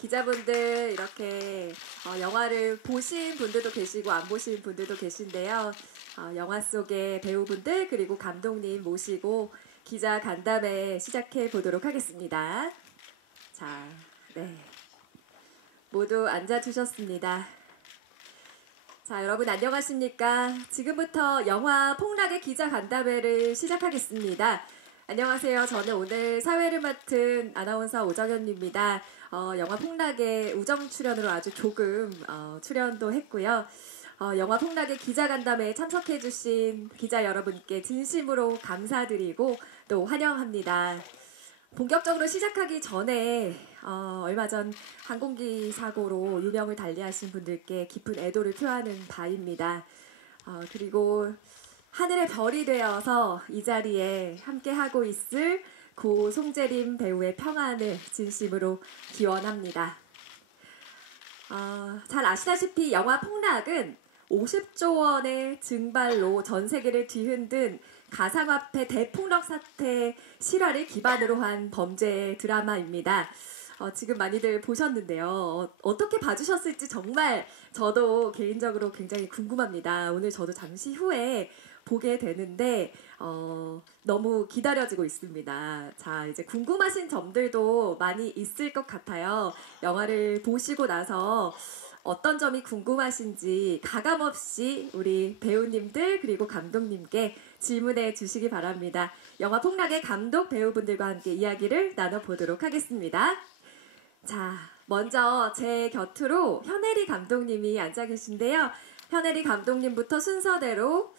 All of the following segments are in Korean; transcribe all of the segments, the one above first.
기자분들 이렇게 영화를 보신 분들도 계시고 안 보신 분들도 계신데요. 영화 속의 배우분들 그리고 감독님 모시고 기자 간담회 시작해 보도록 하겠습니다. 자, 네. 모두 앉아주셨습니다. 자, 여러분 안녕하십니까? 지금부터 영화 폭락의 기자 간담회를 시작하겠습니다. 안녕하세요. 저는 오늘 사회를 맡은 아나운서 오정현입니다. 영화 폭락의 우정 출연으로 아주 조금 출연도 했고요. 영화 폭락의 기자 간담회에 참석해주신 기자 여러분께 진심으로 감사드리고 또 환영합니다. 본격적으로 시작하기 전에 얼마 전 항공기 사고로 유명을 달리하신 분들께 깊은 애도를 표하는 바입니다. 그리고 하늘의 별이 되어서 이 자리에 함께하고 있을 고 송재림 배우의 평안을 진심으로 기원합니다. 잘 아시다시피 영화 폭락은 50조 원의 증발로 전 세계를 뒤흔든 가상화폐 대폭락 사태 실화를 기반으로 한 범죄 드라마입니다. 지금 많이들 보셨는데요. 어떻게 봐주셨을지 정말 저도 개인적으로 굉장히 궁금합니다. 오늘 저도 잠시 후에 보게 되는데 너무 기다려지고 있습니다. 자, 이제 궁금하신 점들도 많이 있을 것 같아요. 영화를 보시고 나서 어떤 점이 궁금하신지 가감없이 우리 배우님들 그리고 감독님께 질문해 주시기 바랍니다. 영화 폭락의 감독 배우분들과 함께 이야기를 나눠보도록 하겠습니다. 자, 먼저 제 곁으로 현혜리 감독님이 앉아 계신데요. 현혜리 감독님부터 순서대로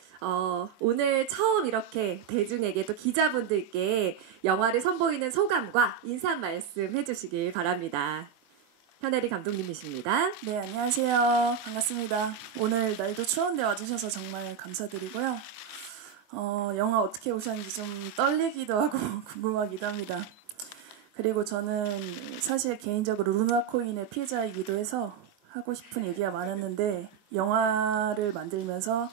오늘 처음 이렇게 대중에게 또 기자분들께 영화를 선보이는 소감과 인사 말씀 해주시길 바랍니다. 현혜리 감독님이십니다. 네, 안녕하세요. 반갑습니다. 오늘 날도 추운데 와주셔서 정말 감사드리고요. 영화 어떻게 오셨는지 좀 떨리기도 하고 궁금하기도 합니다. 그리고 저는 사실 개인적으로 루나 코인의 피해자이기도 해서 하고 싶은 얘기가 많았는데 영화를 만들면서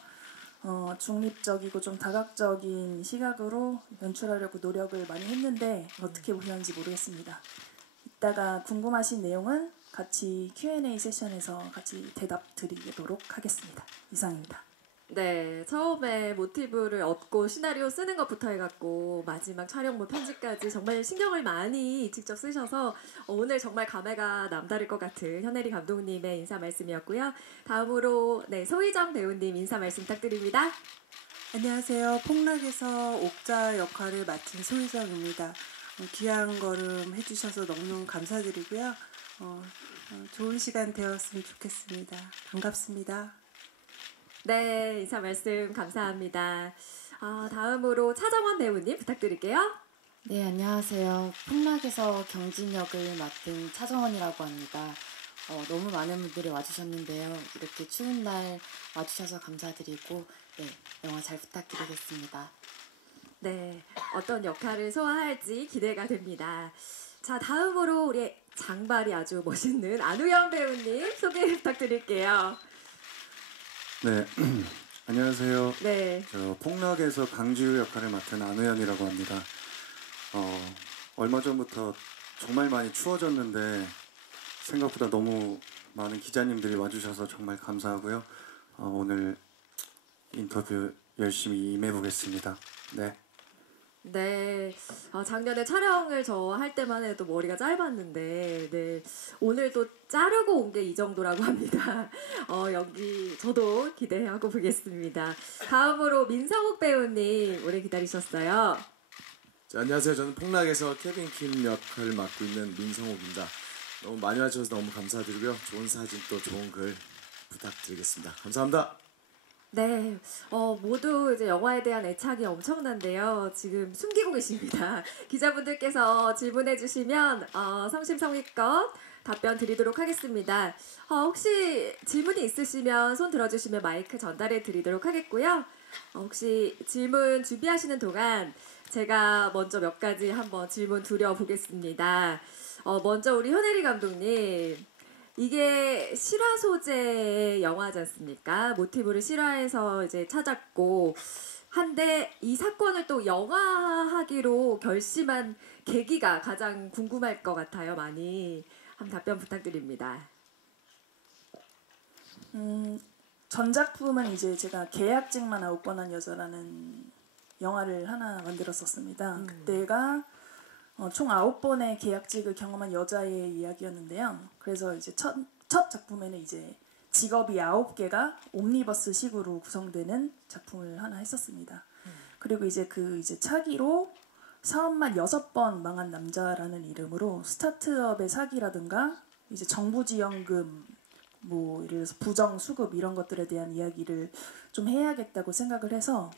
중립적이고 좀 다각적인 시각으로 연출하려고 노력을 많이 했는데 어떻게 보셨는지 모르겠습니다. 이따가 궁금하신 내용은 같이 Q&A 세션에서 같이 대답 드리도록 하겠습니다. 이상입니다. 네, 처음에 모티브를 얻고 시나리오 쓰는 것부터 해갖고 마지막 촬영물 편집까지 정말 신경을 많이 직접 쓰셔서 오늘 정말 감회가 남다를 것 같은 현혜리 감독님의 인사 말씀이었고요. 다음으로 소희정 배우님 인사 말씀 부탁드립니다. 안녕하세요. 폭락에서 옥자 역할을 맡은 소희정입니다. 귀한 걸음 해주셔서 너무너무 감사드리고요. 좋은 시간 되었으면 좋겠습니다. 반갑습니다. 네, 인사 말씀 감사합니다. 다음으로 차정원 배우님 부탁드릴게요. 네, 안녕하세요. 폭락에서 경진 역을 맡은 차정원이라고 합니다. 너무 많은 분들이 와주셨는데요. 이렇게 추운 날 와주셔서 감사드리고 영화 잘 부탁드리겠습니다. 네, 어떤 역할을 소화할지 기대가 됩니다. 자, 다음으로 우리 장발이 아주 멋있는 안우현 배우님 소개 부탁드릴게요. 네, 안녕하세요. 네. 저 폭락에서 강지우 역할을 맡은 안우현이라고 합니다. 얼마 전부터 정말 많이 추워졌는데 생각보다 너무 많은 기자님들이 와주셔서 정말 감사하고요. 오늘 인터뷰 열심히 임해보겠습니다. 네. 네, 작년에 촬영을 저 할 때만 해도 머리가 짧았는데 오늘 또 자르고 온 게 이 정도라고 합니다. 여기 저도 기대하고 보겠습니다. 다음으로 민성욱 배우님 오래 기다리셨어요. 자, 안녕하세요. 저는 폭락에서 케빈 킴 역할을 맡고 있는 민성욱입니다. 너무 많이 와주셔서 너무 감사드리고요. 좋은 사진 또 좋은 글 부탁드리겠습니다. 감사합니다. 네, 모두 이제 영화에 대한 애착이 엄청난데요. 지금 숨기고 계십니다. 기자분들께서 질문해 주시면 성심성의껏 답변 드리도록 하겠습니다. 혹시 질문이 있으시면 손 들어주시면 마이크 전달해 드리도록 하겠고요. 혹시 질문 준비하시는 동안 제가 먼저 몇 가지 한번 질문 드려보겠습니다. 먼저 우리 현혜리 감독님. 이게 실화 소재의 영화지 않습니까? 모티브를 실화에서 이제 찾았고 한데 이 사건을 또 영화하기로 결심한 계기가 가장 궁금할 것 같아요, 많이. 한번 답변 부탁드립니다. 전 작품은 이제 제가 계약직만 9번 한 여자라는 영화를 하나 만들었었습니다. 그때가 총 9번의 계약직을 경험한 여자의 이야기였는데요. 그래서 이제 첫 작품에는 이제 직업이 9개가 옴니버스 식으로 구성되는 작품을 하나 했었습니다. 그리고 이제 차기로 사업만 6번 망한 남자라는 이름으로 스타트업의 사기라든가 이제 정부 지원금 뭐 예를 들어서 부정 수급 이런 것들에 대한 이야기를 좀 해야겠다고 생각을 해서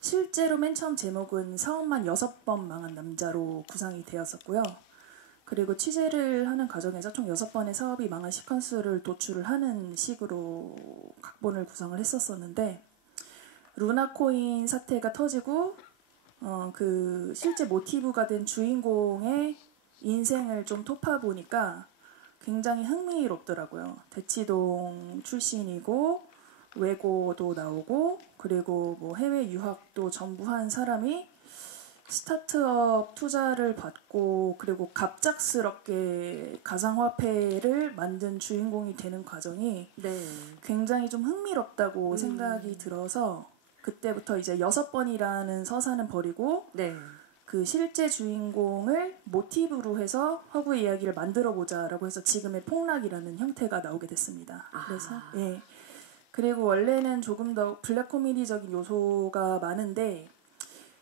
실제로 맨 처음 제목은 사업만 6번 망한 남자로 구상이 되었었고요. 그리고 취재를 하는 과정에서 총 6번의 사업이 망한 시퀀스를 도출을 하는 식으로 각본을 구성을 했었었는데 루나코인 사태가 터지고 그 실제 모티브가 된 주인공의 인생을 좀 토파보니까 굉장히 흥미롭더라고요. 대치동 출신이고 외고도 나오고 그리고 뭐 해외 유학도 전부 한 사람이 스타트업 투자를 받고 그리고 갑작스럽게 가상화폐를 만든 주인공이 되는 과정이 네. 굉장히 좀 흥미롭다고 생각이 들어서 그때부터 이제 6번이라는 서사는 버리고 네. 그 실제 주인공을 모티브로 해서 허구의 이야기를 만들어 보자라고 해서 지금의 폭락이라는 형태가 나오게 됐습니다. 그래서 예. 그리고 원래는 조금 더 블랙 코미디적인 요소가 많은데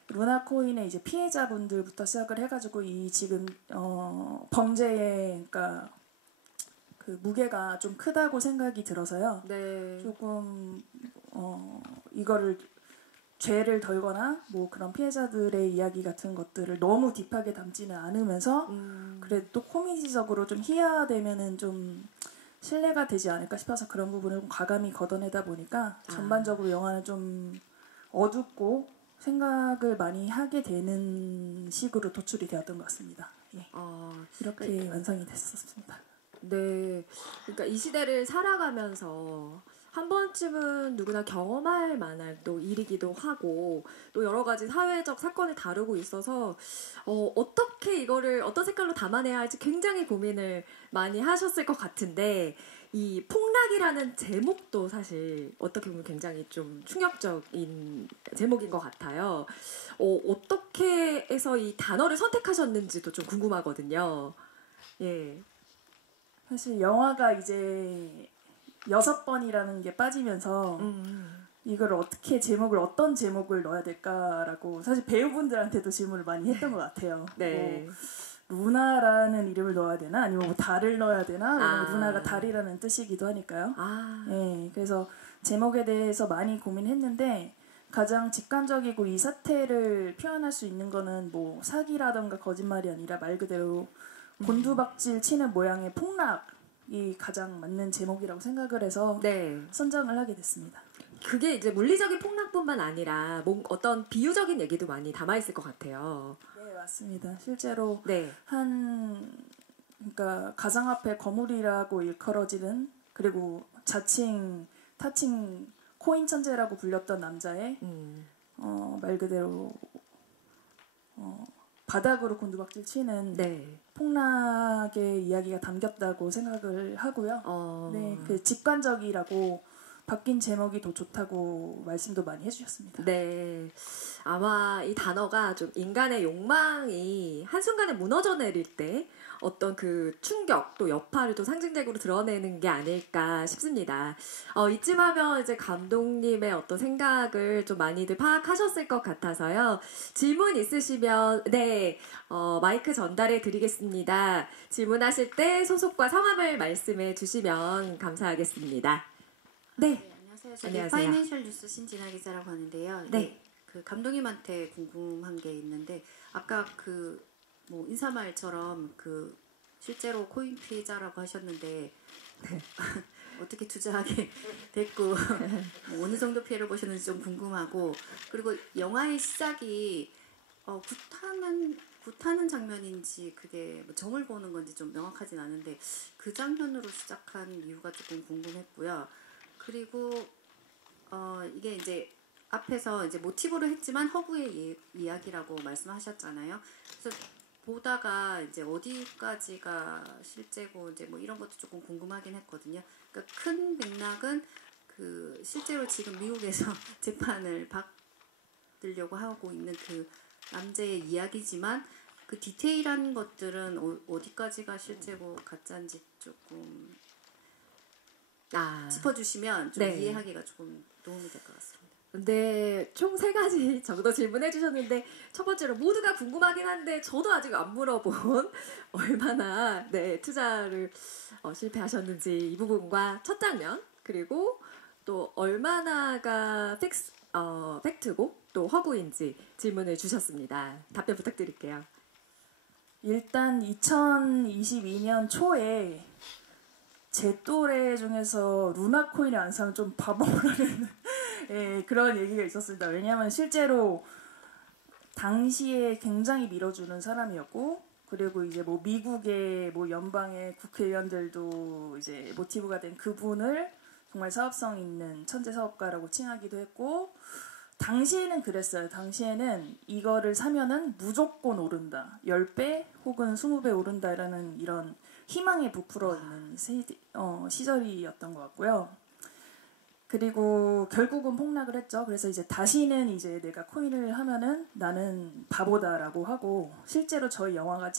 루나코인의 이제 피해자분들부터 시작을 해가지고 이 지금 범죄의 그러니까 그 무게가 좀 크다고 생각이 들어서요. 네. 조금 이거를 죄를 덜거나 뭐 그런 피해자들의 이야기 같은 것들을 너무 딥하게 담지는 않으면서 그래도 또 코미디적으로 좀 희화되면은 좀 신뢰가 되지 않을까 싶어서 그런 부분을 좀 과감히 걷어내다 보니까 전반적으로 영화는 좀 어둡고 생각을 많이 하게 되는 식으로 도출이 되었던 것 같습니다. 예. 이렇게 완성이 됐었습니다. 네. 그러니까 이 시대를 살아가면서 한 번쯤은 누구나 경험할 만한 또 일이기도 하고 또 여러 가지 사회적 사건을 다루고 있어서 어떻게 이거를 어떤 색깔로 담아내야 할지 굉장히 고민을 많이 하셨을 것 같은데 이 폭락이라는 제목도 사실 어떻게 보면 굉장히 좀 충격적인 제목인 것 같아요. 어떻게 해서 이 단어를 선택하셨는지도 좀 궁금하거든요. 예. 사실 영화가 이제 6번이라는 게 빠지면서 이걸 어떻게 제목을 어떤 제목을 넣어야 될까라고 사실 배우분들한테도 질문을 많이 했던 것 같아요. 네. 뭐 루나라는 이름을 넣어야 되나 아니면 뭐 달을 넣어야 되나 왜냐면 루나가 달이라는 뜻이기도 하니까요. 네, 그래서 제목에 대해서 많이 고민했는데 가장 직관적이고 이 사태를 표현할 수 있는 거는 뭐 사기라던가 거짓말이 아니라 말 그대로 곤두박질 치는 모양의 폭락이 가장 맞는 제목이라고 생각을 해서 네. 선정을 하게 됐습니다. 그게 이제 물리적인 폭락뿐만 아니라 어떤 비유적인 얘기도 많이 담아있을 것 같아요. 네, 맞습니다. 실제로 네. 그러니까 가상화폐 거물이라고 일컬어지는 그리고 자칭 타칭 코인 천재라고 불렸던 남자의 말 그대로 바닥으로 곤두박질 치는 네. 폭락의 이야기가 담겼다고 생각을 하고요. 네, 그 직관적이라고 바뀐 제목이 더 좋다고 말씀도 많이 해주셨습니다. 네. 아마 이 단어가 좀 인간의 욕망이 한순간에 무너져 내릴 때 어떤 그 충격 또 여파를 또 상징적으로 드러내는 게 아닐까 싶습니다. 이쯤 하면 이제 감독님의 어떤 생각을 좀 많이들 파악하셨을 것 같아서요. 질문 있으시면 네, 마이크 전달해 드리겠습니다. 질문하실 때 소속과 성함을 말씀해 주시면 감사하겠습니다. 네. 안녕하세요. 저는 안녕하세요. 파이낸셜 뉴스 신진아 기자라고 하는데요. 네. 그 감독님한테 궁금한 게 있는데 아까 그 뭐 인사말처럼 그 실제로 코인 피해자라고 하셨는데 어떻게 투자하게 됐고 뭐 어느 정도 피해를 보셨는지 좀 궁금하고 그리고 영화의 시작이 굿하는 장면인지 그게 뭐 점을 보는 건지 좀 명확하진 않은데 그 장면으로 시작한 이유가 조금 궁금했고요. 그리고 이게 이제 앞에서 이제 모티브로 했지만 허구의 이야기라고 말씀하셨잖아요. 그래서 보다가 이제 어디까지가 실제고 이제 뭐 이런 것도 조금 궁금하긴 했거든요. 그러니까 큰 맥락은 그 실제로 지금 미국에서 재판을 받으려고 하고 있는 그 남자의 이야기지만 그 디테일한 것들은 어디까지가 실제고 가짜인지 조금 짚어주시면 좀 네. 이해하기가 조금 도움이 될 것 같습니다. 네, 총 3가지 정도 질문해 주셨는데 첫 번째로 모두가 궁금하긴 한데 저도 아직 안 물어본 얼마나 투자를 실패하셨는지 이 부분과 첫 장면 그리고 또 얼마나가 팩트고 또 허구인지 질문을 주셨습니다. 답변 부탁드릴게요. 일단 2022년 초에 제 또래 중에서 루나 코인을 안 사면 좀 바보라는 예, 그런 얘기가 있었습니다. 왜냐하면 실제로 당시에 굉장히 밀어주는 사람이었고, 그리고 이제 뭐 미국의 뭐 연방의 국회의원들도 이제 모티브가 된 그분을 정말 사업성 있는 천재 사업가라고 칭하기도 했고, 당시에는 그랬어요. 당시에는 이거를 사면은 무조건 오른다. 10배 혹은 20배 오른다라는 이런 희망에 부풀어 있는 시절이었던 것 같고요. 그리고 결국은 폭락을 했죠. 그래서 이제 다시는 이제 내가 코인을 하면은 나는 바보다라고 하고, 실제로 저희 영화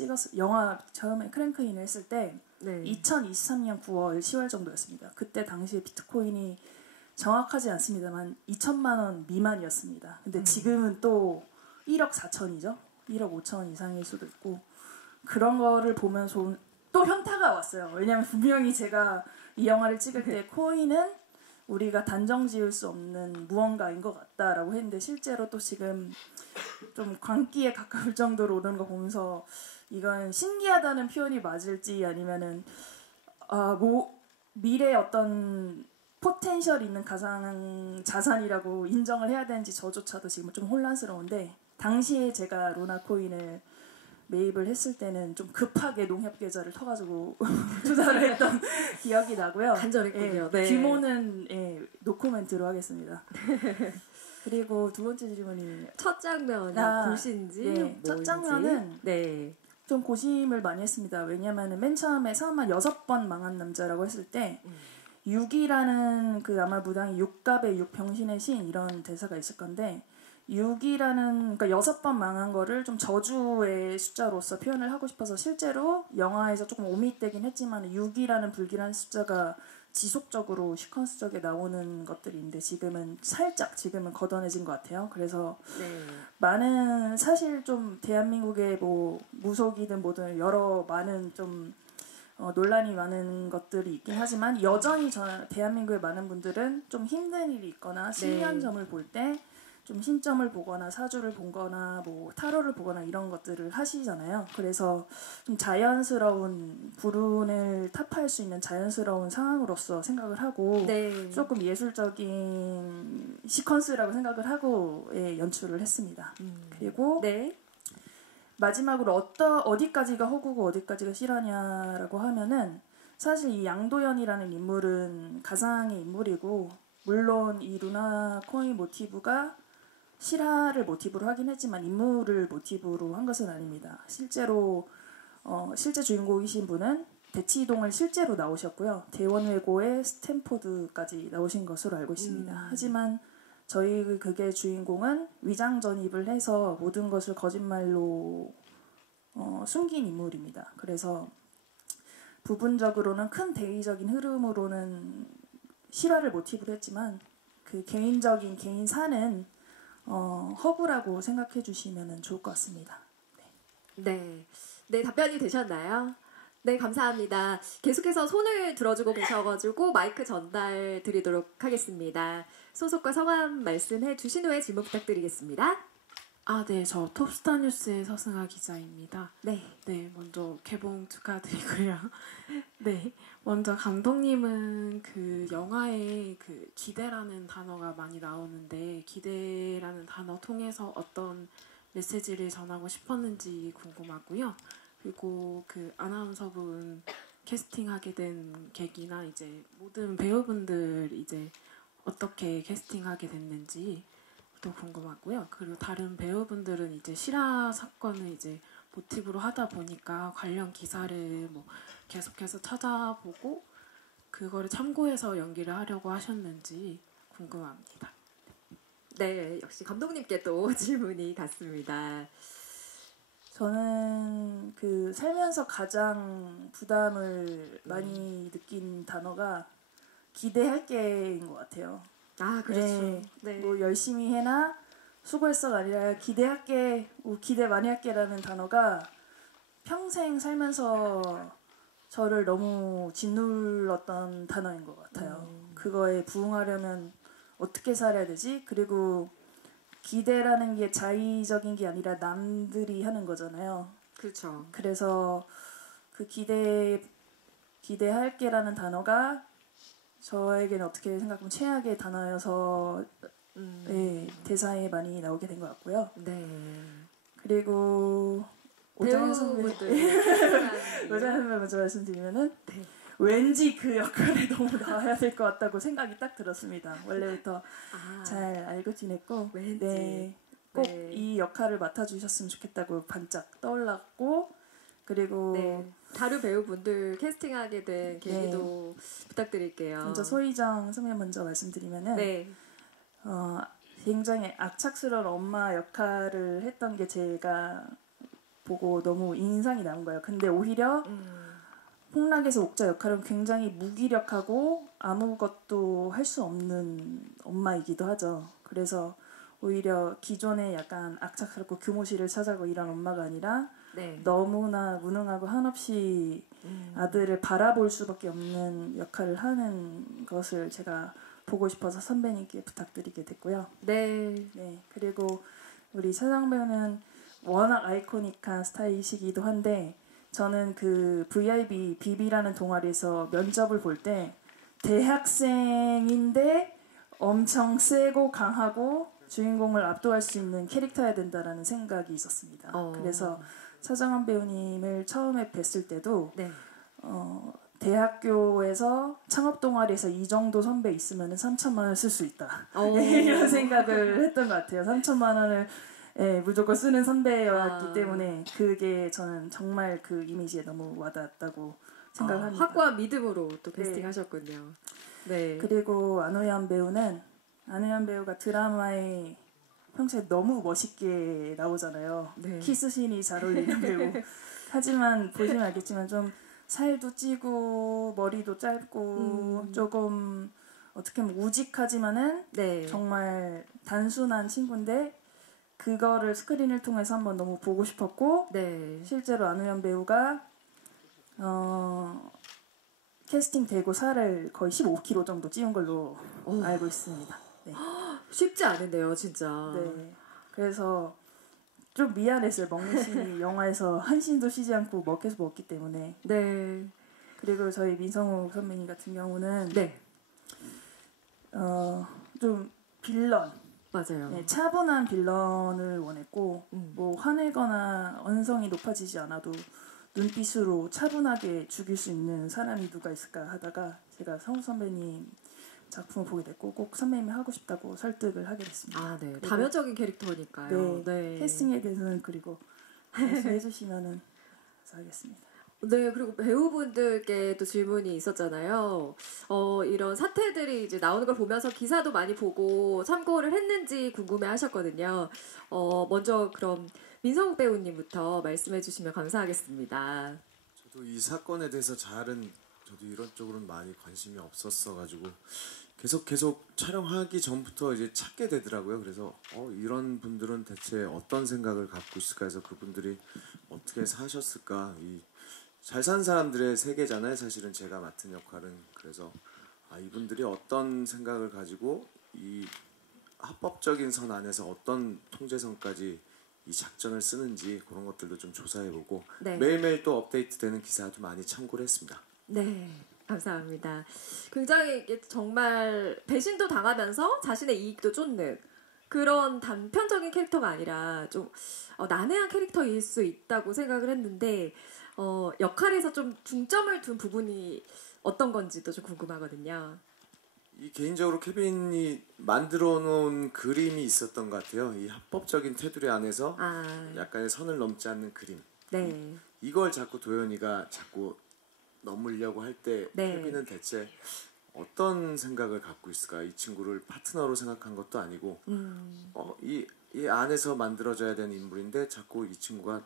처음에 크랭크인을 했을 때 2023년 9월, 10월 정도였습니다. 그때 당시에 비트코인이 정확하지 않습니다만 2천만 원 미만이었습니다. 근데 지금은 또 1억 4천이죠. 1억 5천 이상일 수도 있고, 그런 거를 보면 또 현타가 왔어요. 왜냐하면 분명히 제가 이 영화를 찍을 때 코인은 우리가 단정 지을 수 없는 무언가인 것 같다라고 했는데, 실제로 또 지금 좀 광기에 가까울 정도로 오르는 거 보면서 이건 신기하다는 표현이 맞을지 아니면은 미래의 어떤 포텐셜 있는 가상 자산이라고 인정을 해야 되는지 저조차도 지금 좀 혼란스러운데, 당시에 제가 루나 코인을 매입을 했을 때는 좀 급하게 농협 계좌를 터가지고 투자를 했던 기억이 나고요. 간절했군요. 네. 규모는 노코멘트로 하겠습니다. 그리고 두 번째 질문이 첫 장면이 고신지 네, 첫 장면은 좀 고심을 많이 했습니다. 왜냐하면 맨 처음에 사업만 6번 망한 남자라고 했을 때 6이라는 그 아마 무당이 6갑의 6병신의 신 이런 대사가 있을 건데, 6이라는 그러니까 6번 망한 거를 좀 저주의 숫자로서 표현을 하고 싶어서 실제로 영화에서 조금 오밋되긴 했지만 6이라는 불길한 숫자가 지속적으로 시퀀스적에 나오는 것들인데 지금은 걷어내진 것 같아요. 그래서 많은 사실 좀 대한민국의 뭐 무속이든 뭐든 여러 많은 좀 논란이 많은 것들이 있긴 하지만 여전히 대한민국의 많은 분들은 좀 힘든 일이 있거나 신년점을 볼 때 좀 신점을 보거나 사주를 보거나 뭐 타로를 보거나 이런 것들을 하시잖아요. 그래서 좀 자연스러운 불운을 타파할 수 있는 자연스러운 상황으로서 생각을 하고 조금 예술적인 시퀀스라고 생각을 하고 연출을 했습니다. 그리고 마지막으로 어디까지가 허구고 어디까지가 실화냐라고 하면은, 사실 이 양도현이라는 인물은 가상의 인물이고, 물론 이 루나 코인 모티브가 실화를 모티브로 하긴 했지만 인물을 모티브로 한 것은 아닙니다. 실제로 실제 주인공이신 분은 대치동을 실제로 나오셨고요. 대원외고의 스탠포드까지 나오신 것으로 알고 있습니다. 하지만 저희 극의 주인공은 위장 전입을 해서 모든 것을 거짓말로 숨긴 인물입니다. 그래서 부분적으로는 큰 대의적인 흐름으로는 실화를 모티브로 했지만 그 개인적인 개인사는 허구라고 생각해 주시면 좋을 것 같습니다. 네, 답변이 되셨나요? 네, 감사합니다. 계속해서 손을 들어주고 계셔가지고 마이크 전달 드리도록 하겠습니다. 소속과 성함 말씀해 주신 후에 질문 부탁드리겠습니다. 네, 저 톱스타뉴스의 서승아 기자입니다. 네, 먼저 개봉 축하드리고요. 먼저 감독님은 그 영화에 그 기대라는 단어가 많이 나오는데, 기대라는 단어 통해서 어떤 메시지를 전하고 싶었는지 궁금하고요. 그리고 그 아나운서분 캐스팅하게 된 계기나 이제 모든 배우분들 이제 어떻게 캐스팅하게 됐는지 또 궁금하고요. 그리고 다른 배우분들은 이제 실화 사건을 이제 모티브로 하다 보니까 관련 기사를 뭐 계속해서 찾아보고 그거를 참고해서 연기를 하려고 하셨는지 궁금합니다. 네, 역시 감독님께 또 질문이 갔습니다. 저는 그 살면서 가장 부담을 많이 느낀 단어가 기대할게인 것 같아요. 아, 그렇죠. 네. 네. 뭐 열심히 해나 수고했어가 아니라 기대할게, 기대 많이 할게라는 단어가 평생 살면서 저를 너무 짓눌렀던 단어인 것 같아요. 그거에 부응하려면 어떻게 살아야 되지? 그리고 기대라는 게 자의적인 게 아니라 남들이 하는 거잖아요. 그렇죠. 그래서 그 기대할게라는 단어가 저에게는 어떻게 생각하면 최악의 단어여서 네, 대사에 많이 나오게 된 것 같고요. 네. 그리고 오정현 선배 먼저 말씀드리면은 왠지 그 역할에 너무 나와야 될 것 같다고 생각이 딱 들었습니다. 원래부터 잘 알고 지냈고 왠지. 네, 꼭 이 역할을 맡아주셨으면 좋겠다고 반짝 떠올랐고 그리고 네. 다른 배우분들 캐스팅하게 된 계기도 부탁드릴게요. 먼저 소희정 선배 먼저 말씀드리면은 네. 굉장히 악착스러운 엄마 역할을 했던 게 제가 보고 너무 인상이 남은 거예요. 근데 오히려 폭락에서 옥자 역할은 굉장히 무기력하고 아무것도 할 수 없는 엄마이기도 하죠. 그래서 오히려 기존에 약간 악착스럽고 교무실을 찾아가고 이런 엄마가 아니라 네. 너무나 무능하고 한없이 아들을 바라볼 수밖에 없는 역할을 하는 것을 제가 보고 싶어서 선배님께 부탁드리게 됐고요. 네. 네. 그리고 우리 차장 배우는 워낙 아이코닉한 스타일이시기도 한데 저는 그 VIB 비비라는 동아리에서 면접을 볼 때 대학생인데 엄청 세고 강하고 주인공을 압도할 수 있는 캐릭터여야 된다라는 생각이 있었습니다. 그래서 차정원 배우님을 처음에 뵀을 때도 네. 대학교에서 창업 동아리에서 이 정도 선배 있으면 3천만 원 쓸 수 있다. 이런 생각을 했던 것 같아요. 3천만 원을 무조건 쓰는 선배였기 때문에 그게 저는 정말 그 이미지에 너무 와닿았다고 생각합니다. 확고한 믿음으로 또 캐스팅하셨군요. 네. 그리고 안호연 배우가 드라마에 평소에 너무 멋있게 나오잖아요. 네. 키스신이 잘 어울리는 배우. 하지만 보시면 알겠지만 좀 살도 찌고 머리도 짧고 조금 어떻게 보면 우직하지만은 네. 정말 단순한 친구인데 그거를 스크린을 통해서 한번 너무 보고 싶었고 네. 실제로 안우현 배우가 캐스팅 되고 살을 거의 15kg 정도 찌운 걸로 알고 있습니다. 네. 쉽지 않은데요, 진짜. 네. 그래서 좀 미안했어요. 먹는 씬이 영화에서 한씬도 쉬지 않고 계속 먹기 때문에. 네. 그리고 저희 민성욱 선배님 같은 경우는 네. 좀 빌런. 맞아요. 네, 차분한 빌런을 원했고 뭐 화내거나 언성이 높아지지 않아도 눈빛으로 차분하게 죽일 수 있는 사람이 누가 있을까 하다가 제가 성우 선배님 작품을 보게 됐고 꼭 선배님이 하고 싶다고 설득을 하게 됐습니다. 아, 네. 다면적인 캐릭터니까요. 네. 캐스팅에 대해서는 그리고 말씀해 주시면은 하겠습니다. 네, 그리고 배우분들께도 질문이 있었잖아요. 이런 사태들이 이제 나오는 걸 보면서 기사도 많이 보고 참고를 했는지 궁금해 하셨거든요. 먼저 그럼 민성욱 배우님부터 말씀해 주시면 감사하겠습니다. 저도 이 사건에 대해서 저도 이런 쪽으로는 많이 관심이 없었어가지고 계속 촬영하기 전부터 이제 찾게 되더라고요. 그래서 이런 분들은 대체 어떤 생각을 갖고 있을까 해서 그분들이 어떻게 사셨을까. 잘 산 사람들의 세계잖아요. 사실은 제가 맡은 역할은. 그래서 이분들이 어떤 생각을 가지고 이 합법적인 선 안에서 어떤 통제선까지 이 작전을 쓰는지 그런 것들도 좀 조사해보고 네. 매일매일 또 업데이트되는 기사도 많이 참고를 했습니다. 네, 감사합니다. 굉장히 정말 배신도 당하면서 자신의 이익도 쫓는 그런 단편적인 캐릭터가 아니라 좀 난해한 캐릭터일 수 있다고 생각을 했는데 역할에서 좀 중점을 둔 부분이 어떤 건지도 좀 궁금하거든요. 이 개인적으로 케빈이 만들어 놓은 그림이 있었던 것 같아요. 이 합법적인 테두리 안에서 약간의 선을 넘지 않는 그림. 네. 이걸 자꾸 도연이가 자꾸 넘으려고 할 때 네. 케빈은 대체 어떤 생각을 갖고 있을까? 이 친구를 파트너로 생각한 것도 아니고 이 안에서 만들어져야 되는 인물인데 자꾸 이 친구가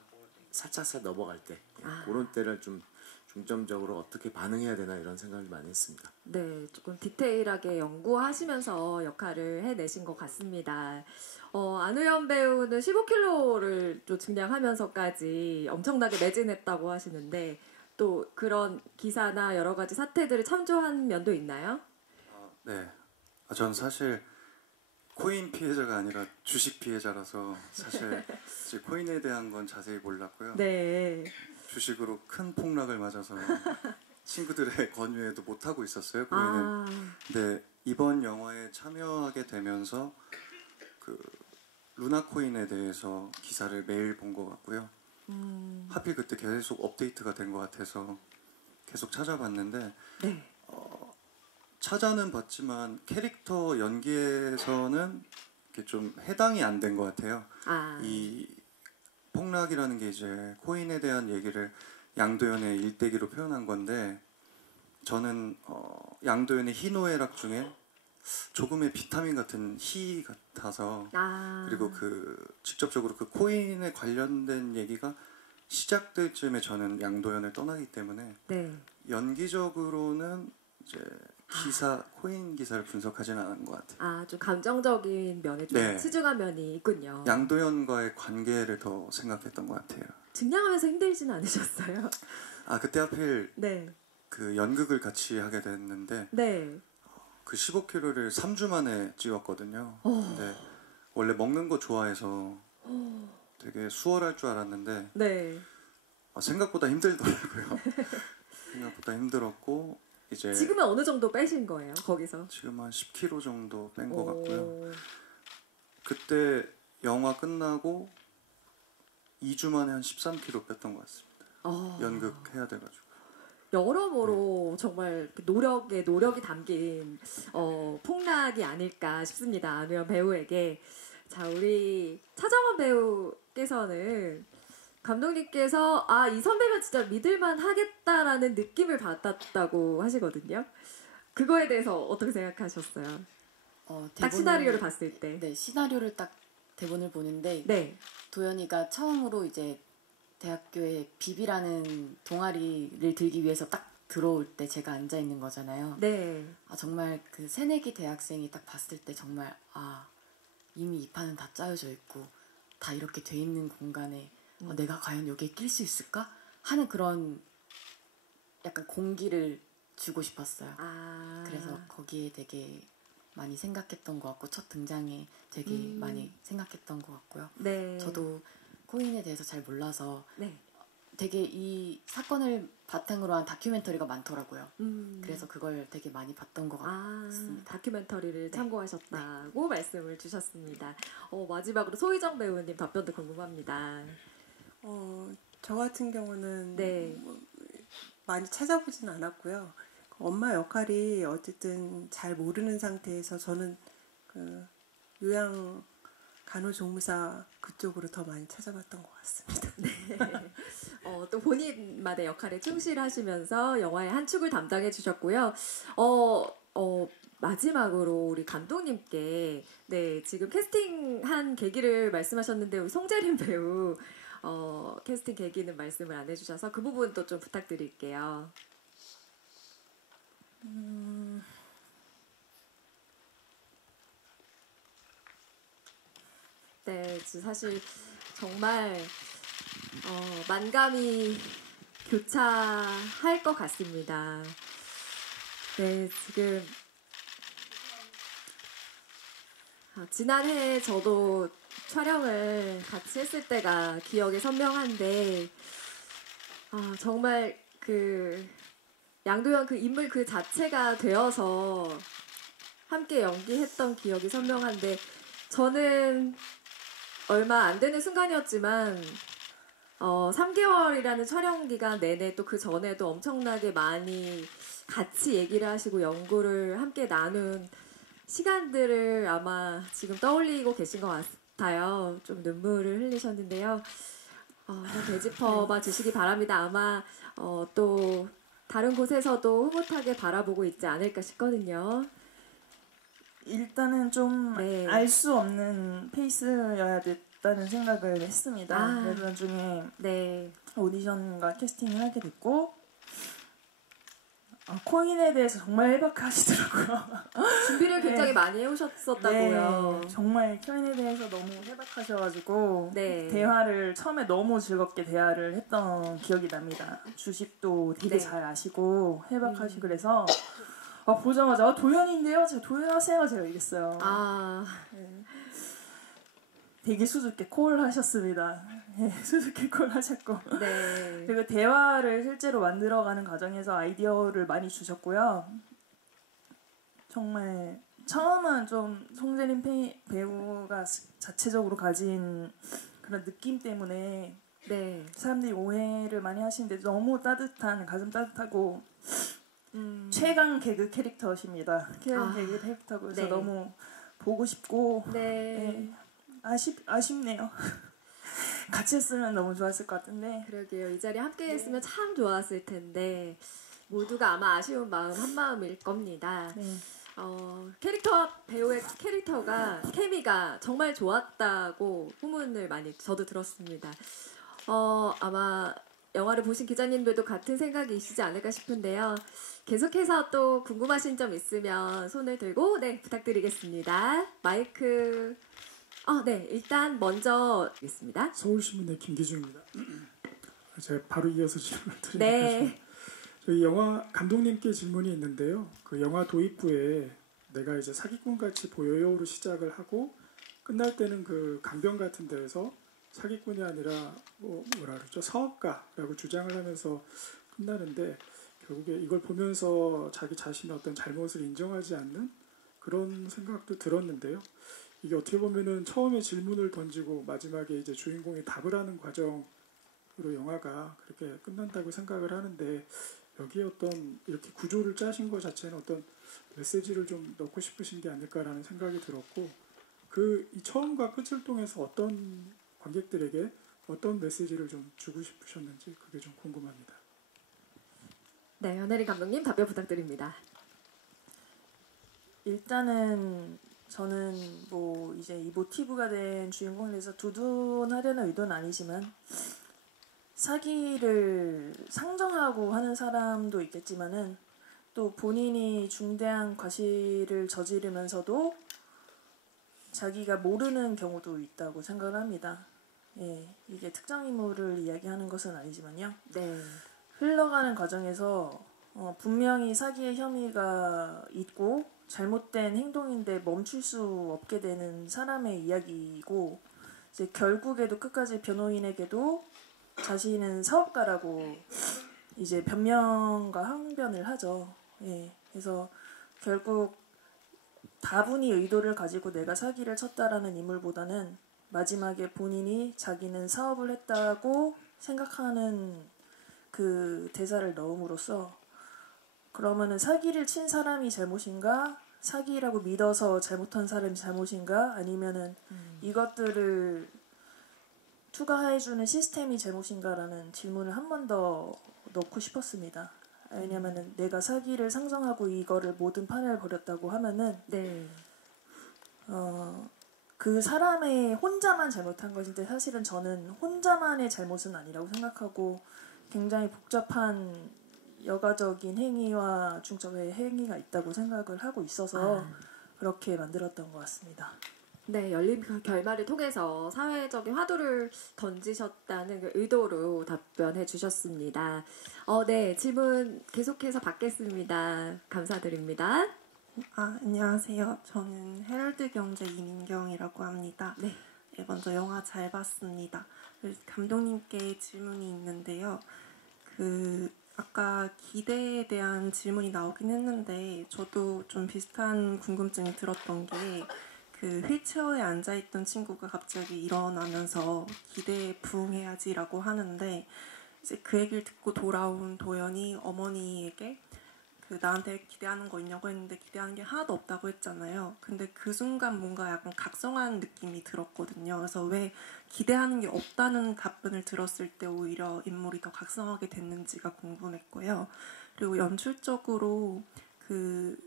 살짝 넘어갈 때 그런 때를 좀 중점적으로 어떻게 반응해야 되나 이런 생각을 많이 했습니다. 네, 조금 디테일하게 연구하시면서 역할을 해내신 것 같습니다. 안우현 배우는 15kg를 또 증량하면서까지 엄청나게 매진했다고 하시는데 또 그런 기사나 여러 가지 사태들을 참조한 면도 있나요? 네. 전 사실 코인 피해자가 아니라 주식 피해자라서 사실 이제 코인에 대한 건 자세히 몰랐고요. 네. 주식으로 큰 폭락을 맞아서 친구들의 권유에도 못하고 있었어요. 코인은. 근데 이번 영화에 참여하게 되면서 그 루나 코인에 대해서 기사를 매일 본 것 같고요. 하필 그때 계속 업데이트가 된 것 같아서 계속 찾아봤는데 네. 찾아는 봤지만 캐릭터 연기에서는 이렇게 좀 해당이 안 된 것 같아요. 이 폭락이라는 게 이제 코인에 대한 얘기를 양도연의 일대기로 표현한 건데 저는 양도연의 희노애락 중에 조금의 비타민 같은 희 같아서 그리고 그 직접적으로 그 코인에 관련된 얘기가 시작될 쯤에 저는 양도연을 떠나기 때문에 네. 연기적으로는 이제 기사 코인 기사를 분석하지는 않은 것 같아요. 좀 감정적인 면에 좀 네. 치중한 면이 있군요. 양도연과의 관계를 더 생각했던 것 같아요. 증량하면서 힘들지는 않으셨어요? 그때 하필 네. 그 연극을 같이 하게 됐는데 네. 그 15kg를 3주 만에 찍었거든요. 근데 원래 먹는 거 좋아해서 되게 수월할 줄 알았는데 네. 생각보다 힘들더라고요. 생각보다 힘들었고 이제 지금은 어느 정도 빼신 거예요? 거기서? 지금 한 10kg 정도 뺀 것 같고요. 그때 영화 끝나고 2주 만에 한 13kg 뺐던 것 같습니다. 연극 해야 돼가지고. 여러모로 정말 노력이 담긴 폭락이 아닐까 싶습니다. 안우현 배우에게. 자, 우리 차정원 배우께서는 감독님께서 이 선배면 진짜 믿을만 하겠다라는 느낌을 받았다고 하시거든요. 그거에 대해서 어떻게 생각하셨어요? 딱 시나리오를 봤을 때. 네, 시나리오를 딱 대본을 보는데 네. 도연이가 처음으로 이제 대학교에 비비라는 동아리를 들기 위해서 딱 들어올 때 제가 앉아 있는 거잖아요. 네. 정말 그 새내기 대학생이 딱 봤을 때 정말 이미 이 판은 다 짜여져 있고 다 이렇게 돼 있는 공간에 내가 과연 여기에 낄 수 있을까? 하는 그런 약간 공기를 주고 싶었어요. 그래서 거기에 되게 많이 생각했던 것 같고 첫 등장에 되게 많이 생각했던 것 같고요. 네. 저도 코인에 대해서 잘 몰라서 네. 되게 이 사건을 바탕으로 한 다큐멘터리가 많더라고요. 그래서 그걸 되게 많이 봤던 것 같습니다. 다큐멘터리를 참고하셨다고 말씀을 주셨습니다. 마지막으로 소희정 배우님 답변도 궁금합니다. 저 같은 경우는 네. 많이 찾아보진 않았고요. 엄마 역할이 어쨌든 잘 모르는 상태에서 저는 그 요양 간호조무사 그쪽으로 더 많이 찾아봤던 것 같습니다. 네. 또 본인만의 역할에 충실하시면서 영화의 한 축을 담당해 주셨고요. 마지막으로 우리 감독님께 지금 캐스팅한 계기를 말씀하셨는데 우리 송재림 배우 캐스팅 계기는 말씀을 안 해주셔서 그 부분도 좀 부탁드릴게요. 네, 사실 정말 만감이 교차할 것 같습니다. 네, 지금 지난해 저도 촬영을 같이 했을 때가 기억이 선명한데 정말 그 양도연 그 인물 그 자체가 되어서 함께 연기했던 기억이 선명한데 저는 얼마 안 되는 순간이었지만 3개월이라는 촬영 기간 내내 또 그 전에도 엄청나게 많이 같이 얘기를 하시고 연구를 함께 나눈 시간들을 아마 지금 떠올리고 계신 것 같아요. 좀 눈물을 흘리셨는데요. 잘 되짚어봐 주시기 바랍니다. 아마 또 다른 곳에서도 흐뭇하게 바라보고 있지 않을까 싶거든요. 일단은 좀 알 수 없는 페이스여야 됐다는 생각을 했습니다. 그래서 나중에 오디션과 캐스팅을 하게 됐고 코인에 대해서 정말 해박하시더라고요. 준비를 굉장히 많이 해오셨었다고요. 네, 정말 코인에 대해서 너무 해박하셔가지고 대화를 처음에 너무 즐겁게 대화를 했던 기억이 납니다. 주식도 되게 잘 아시고 해박하시고 그래서 보자마자 도연인데요? 제가 도연하세요? 제가 얘기했어요. 되게 수줍게 콜 하셨습니다. 수줍게 콜 하셨고 그리고 대화를 실제로 만들어가는 과정에서 아이디어를 많이 주셨고요. 정말 처음은 좀 송재림 배우가 자체적으로 가진 그런 느낌 때문에 사람들이 오해를 많이 하시는데 너무 따뜻한, 가슴 따뜻하고 최강 개그 캐릭터십니다. 최강 개그 캐릭터고 그래서 너무 보고 싶고 아쉽네요. 같이 했으면 너무 좋았을 것 같은데. 그러게요. 이 자리에 함께 했으면 참 좋았을 텐데 모두가 아마 아쉬운 마음 한마음일 겁니다. 배우의 캐릭터가 케미가 정말 좋았다고 후문을 많이 저도 들었습니다. 아마 영화를 보신 기자님들도 같은 생각이시지 않을까 싶은데요. 계속해서 또 궁금하신 점 있으면 손을 들고 부탁드리겠습니다. 마이크 일단 먼저 있습니다. 서울신문의 김기중입니다. 제가 바로 이어서 질문을 드리겠습니다. 저희 영화 감독님께 질문이 있는데요. 그 영화 도입부에 내가 이제 사기꾼같이 보여요로 시작을 하고 끝날 때는 그 강변 같은 데에서 사기꾼이 아니라 뭐라 그러죠? 사업가라고 주장을 하면서 끝나는데 결국에 이걸 보면서 자기 자신의 어떤 잘못을 인정하지 않는 그런 생각도 들었는데요. 이게 어떻게 보면은 처음에 질문을 던지고 마지막에 이제 주인공이 답을 하는 과정으로 영화가 그렇게 끝난다고 생각을 하는데 여기에 어떤 이렇게 구조를 짜신 것 자체는 어떤 메시지를 좀 넣고 싶으신 게 아닐까라는 생각이 들었고 이 처음과 끝을 통해서 어떤 관객들에게 어떤 메시지를 좀 주고 싶으셨는지 그게 좀 궁금합니다. 네, 연혜린 감독님 답변 부탁드립니다. 일단은 저는 이제 이 모티브가 된 주인공에 대해서 두둔하려는 의도는 아니지만 사기를 상정하고 하는 사람도 있겠지만은 또 본인이 중대한 과실을 저지르면서도 자기가 모르는 경우도 있다고 생각을 합니다. 이게 특정 인물을 이야기하는 것은 아니지만요. 흘러가는 과정에서 분명히 사기의 혐의가 있고 잘못된 행동인데 멈출 수 없게 되는 사람의 이야기이고 이제 결국에도 끝까지 변호인에게도 자신은 사업가라고 이제 변명과 항변을 하죠. 그래서 결국 다분히 의도를 가지고 내가 사기를 쳤다라는 인물보다는 마지막에 본인이 자기는 사업을 했다고 생각하는 그 대사를 넣음으로써 그러면은 사기를 친 사람이 잘못인가? 사기라고 믿어서 잘못한 사람이 잘못인가? 아니면은 이것들을 투과해주는 시스템이 잘못인가라는 질문을 한 번 더 넣고 싶었습니다. 왜냐면은 내가 사기를 상정하고 이거를 모든 판을 벌였다고 하면은 그 사람의 혼자만 잘못한 것인데 사실은 저는 혼자만의 잘못은 아니라고 생각하고 굉장히 복잡한 여가적인 행위와 중적의 행위가 있다고 생각을 하고 있어서 그렇게 만들었던 것 같습니다. 네, 열린 결말을 통해서 사회적인 화두를 던지셨다는 그 의도로 답변해 주셨습니다. 네, 질문 계속해서 받겠습니다. 감사드립니다. 안녕하세요. 저는 헤럴드 경제 이민경이라고 합니다. 네, 먼저 영화 잘 봤습니다. 감독님께 질문이 있는데요. 아까 기대에 대한 질문이 나오긴 했는데 저도 좀 비슷한 궁금증이 들었던 게 휠체어에 앉아있던 친구가 갑자기 일어나면서 기대에 부응해야지라고 하는데 이제 그 얘기를 듣고 돌아온 도연이 어머니에게 그 나한테 기대하는 거 있냐고 했는데 기대하는 게 하나도 없다고 했잖아요. 근데 그 순간 뭔가 약간 각성한 느낌이 들었거든요. 그래서 왜 기대하는 게 없다는 답변을 들었을 때 오히려 인물이 더 각성하게 됐는지가 궁금했고요. 그리고 연출적으로 그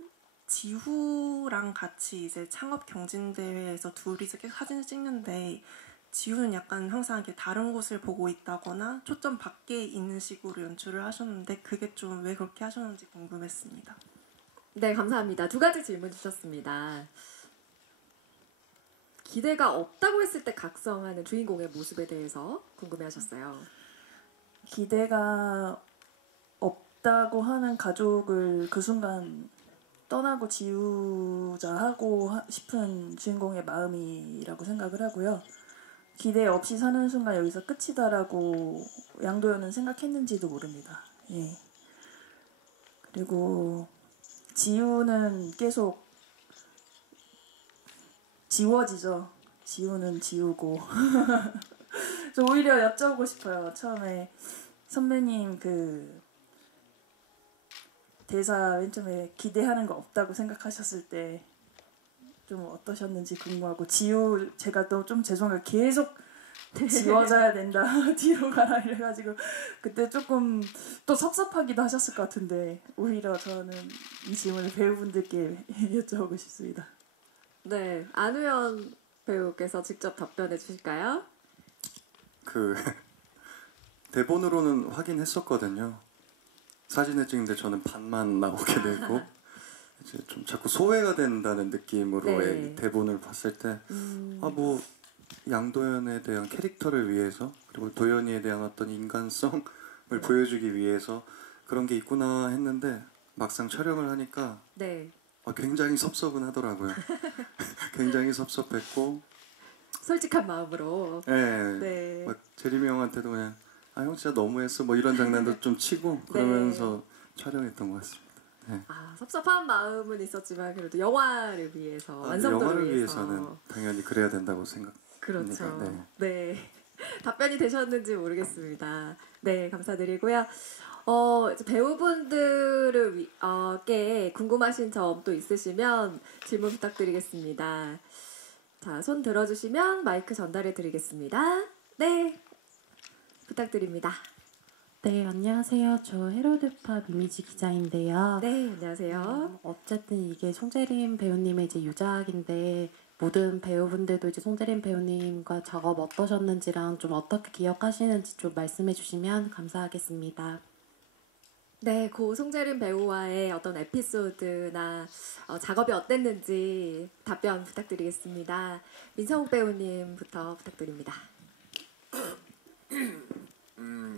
지후랑 같이 이제 창업 경진대회에서 둘이서 계속 사진을 찍는데 지우는 약간 항상 이렇게 다른 곳을 보고 있다거나 초점 밖에 있는 식으로 연출을 하셨는데 그게 좀 왜 그렇게 하셨는지 궁금했습니다. 네, 감사합니다. 2가지 질문 주셨습니다. 기대가 없다고 했을 때 각성하는 주인공의 모습에 대해서 궁금해하셨어요. 기대가 없다고 하는 가족을 그 순간 떠나고 지우자 하고 싶은 주인공의 마음이라고 생각을 하고요. 기대 없이 사는 순간 여기서 끝이다라고 양도현은 생각했는지도 모릅니다. 예. 그리고 지우는 계속 지워지죠. 지우는 지우고. 저 오히려 여쭤보고 싶어요. 처음에 선배님 그 대사 맨 처음에 기대하는 거 없다고 생각하셨을 때 좀 어떠셨는지 궁금하고 제가 또 좀 죄송해요. 계속 지워져야 된다. 뒤로 가라 이래가지고 그때 조금 또 섭섭하기도 하셨을 것 같은데 오히려 저는 이 질문을 배우분들께 여쭤보고 싶습니다. 네, 안우현 배우께서 직접 답변해 주실까요? 그 대본으로는 확인했었거든요. 사진을 찍는데 저는 반만 나오게 되고 이제 좀 자꾸 소외가 된다는 느낌으로의 네. 대본을 봤을 때 뭐 양도현에 대한 캐릭터를 위해서 그리고 도현이에 대한 어떤 인간성을 보여주기 위해서 그런 게 있구나 했는데 막상 촬영을 하니까 네. 굉장히 섭섭은 하더라고요. 굉장히 섭섭했고 솔직한 마음으로. 네. 네. 막 제림이 형한테도 그냥 형 진짜 너무했어 뭐 이런 장난도 좀 치고 그러면서 촬영했던 것 같습니다. 네. 섭섭한 마음은 있었지만 그래도 영화를 위해서 완성도를 영화를 위해서. 위해서는 당연히 그래야 된다고 생각합니다. 그렇죠. 네. 네. 답변이 되셨는지 모르겠습니다. 네, 감사드리고요. 이제 배우분들께 궁금하신 점 또 있으시면 질문 부탁드리겠습니다. 자, 손 들어주시면 마이크 전달해 드리겠습니다. 네, 부탁드립니다. 네, 안녕하세요. 저 헤로드팝 이미지 기자인데요. 네, 안녕하세요. 어쨌든 이게 송재림 배우님의 이제 유작인데 모든 배우분들도 이제 송재림 배우님과 작업 어떠셨는지랑 좀 어떻게 기억하시는지 좀 말씀해 주시면 감사하겠습니다. 네, 고 송재림 배우와의 어떤 에피소드나 작업이 어땠는지 답변 부탁드리겠습니다. 민성욱 배우님부터 부탁드립니다.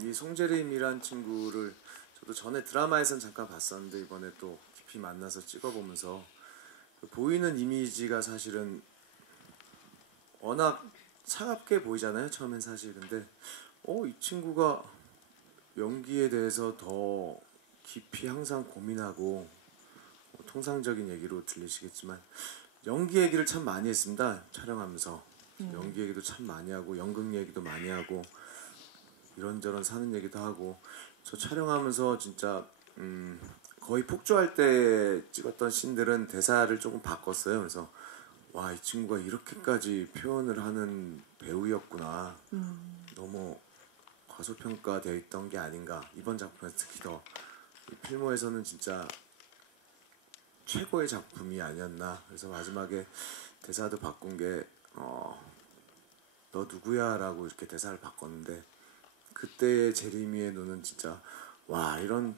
이 송재림이란 친구를 저도 전에 드라마에선 잠깐 봤었는데 이번에 또 깊이 만나서 찍어보면서 보이는 이미지가 사실은 워낙 차갑게 보이잖아요. 처음엔 사실. 근데 이 친구가 연기에 대해서 더 깊이 항상 고민하고 통상적인 얘기로 들리시겠지만 연기 얘기를 참 많이 했습니다. 촬영하면서 연기 얘기도 참 많이 하고 연극 얘기도 많이 하고 이런저런 사는 얘기도 하고 저 촬영하면서 진짜 거의 폭주할 때 찍었던 씬들은 대사를 조금 바꿨어요. 그래서 와, 이 친구가 이렇게까지 표현을 하는 배우였구나. 너무 과소평가되어 있던 게 아닌가. 이번 작품에서 특히 더 이 필모에서는 진짜 최고의 작품이 아니었나. 그래서 마지막에 대사도 바꾼 게 너 누구야? 라고 이렇게 대사를 바꿨는데 그때의 제리미의 눈은 진짜 와, 이런